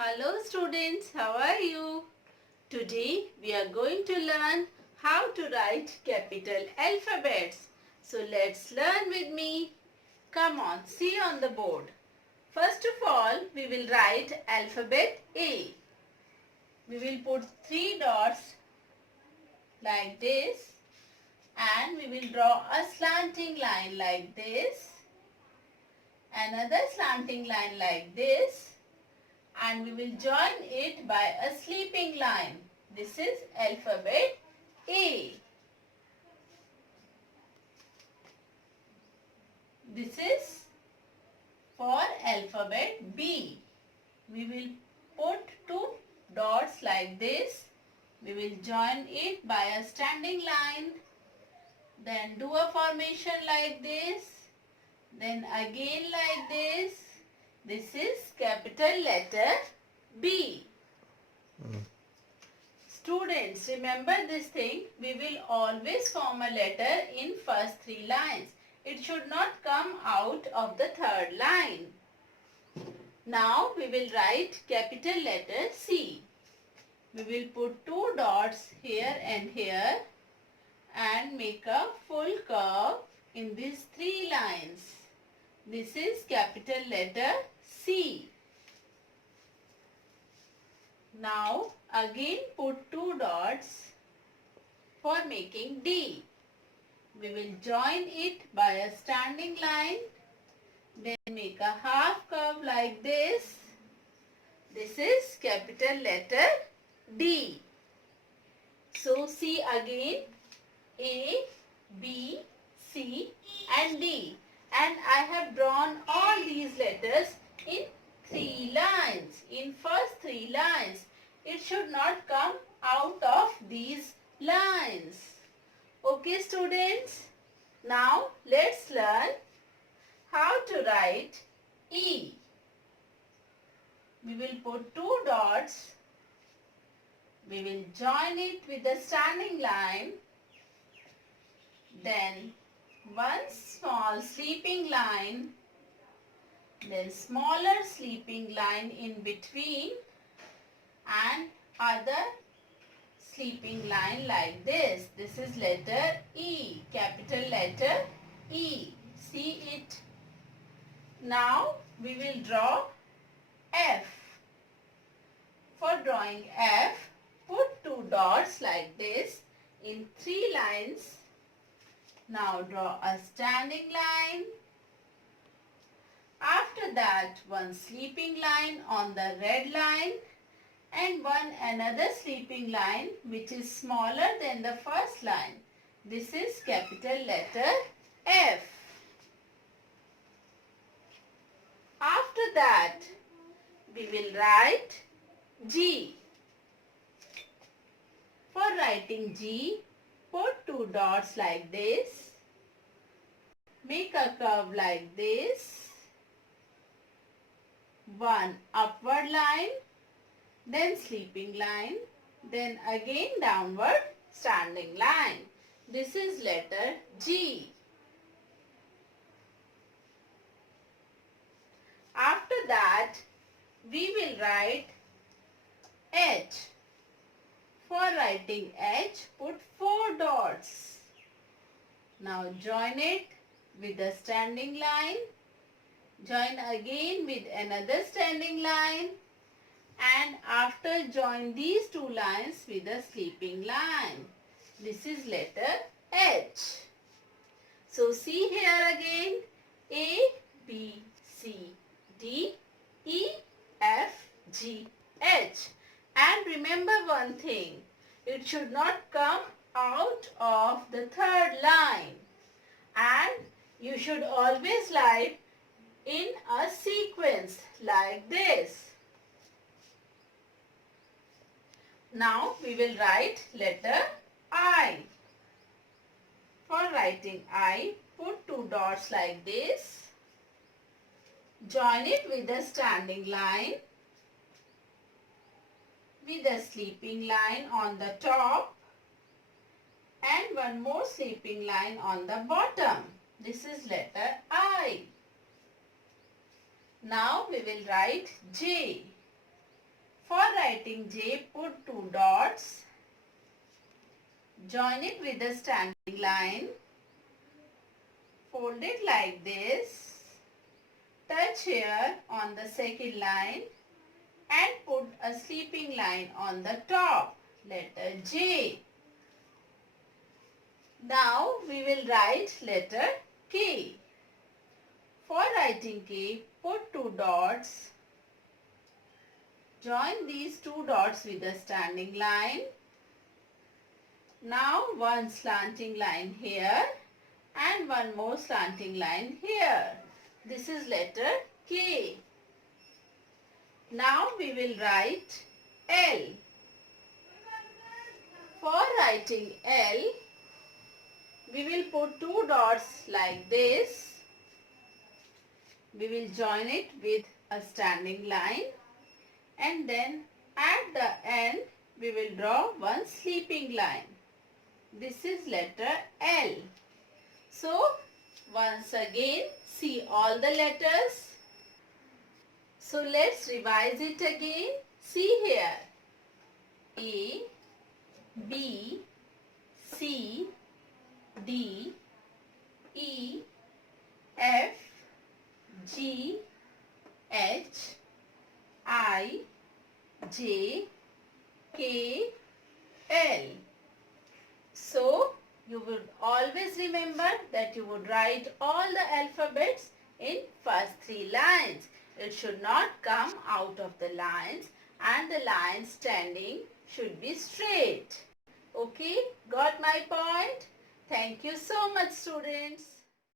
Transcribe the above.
Hello students, how are you? Today we are going to learn how to write capital alphabets. So let's learn with me. Come on, see on the board. First of all, we will write alphabet A. We will put 3 dots like this and we will draw a slanting line like this, another slanting line like this, and we will join it by a sleeping line. This is alphabet A. This is for alphabet B. We will put 2 dots like this. We will join it by a standing line. Then do a formation like this. Then again like this. This is capital letter B. Students, remember this thing. We will always form a letter in first 3 lines. It should not come out of the third line. Now we will write capital letter C. We will put 2 dots here and here and make a full curve in these 3 lines. This is capital letter C. Now again put 2 dots for making D. We will join it by a standing line. Then make a half curve like this. This is capital letter D. So see again A, B, C and D. And I have drawn all these letters in 3 lines. In first 3 lines. It should not come out of these lines. Okay students. Now let's learn how to write E. We will put 2 dots. We will join it with a standing line. Then one small sleeping line. Then smaller sleeping line in between. And other sleeping line like this. This is letter E. Capital letter E. See it. Now we will draw F. For drawing F, put 2 dots like this in 3 lines. Now draw a standing line. After that, one sleeping line on the red line and one another sleeping line which is smaller than the first line. This is capital letter F. After that, we will write G. For writing G, put 2 dots like this. Make a curve like this. One upward line, then sleeping line, then again downward standing line. This is letter G. After that, we will write H. For writing H, put 4 dots. Now join it with a standing line. Join again with another standing line. And after join these 2 lines with a sleeping line. This is letter H. So see here again. A, B, C, D, E, F, G, H. And remember one thing. It should not come out of the third line. And you should always write in a sequence like this. Now we will write letter I. For writing I, put 2 dots like this. Join it with a standing line, with a sleeping line on the top and one more sleeping line on the bottom. This is letter I. Now we will write J. For writing J, put two dots. Join it with a standing line. Fold it like this. Touch here on the second line and put a sleeping line on the top. Letter J. Now we will write letter K. For writing K, put two dots. Join these two dots with a standing line. Now one slanting line here and one more slanting line here. This is letter K. Now we will write L. For writing L, we will put two dots like this. We will join it with a standing line and then at the end we will draw one sleeping line. This is letter L. So once again see all the letters. So let's revise it again. See here. A, B, C, D, E, F, G, H, I, J, K, L. So you would always remember that you would write all the alphabets in first three lines. It should not come out of the lines and the lines standing should be straight. Okay, got my point? Thank you so much, students.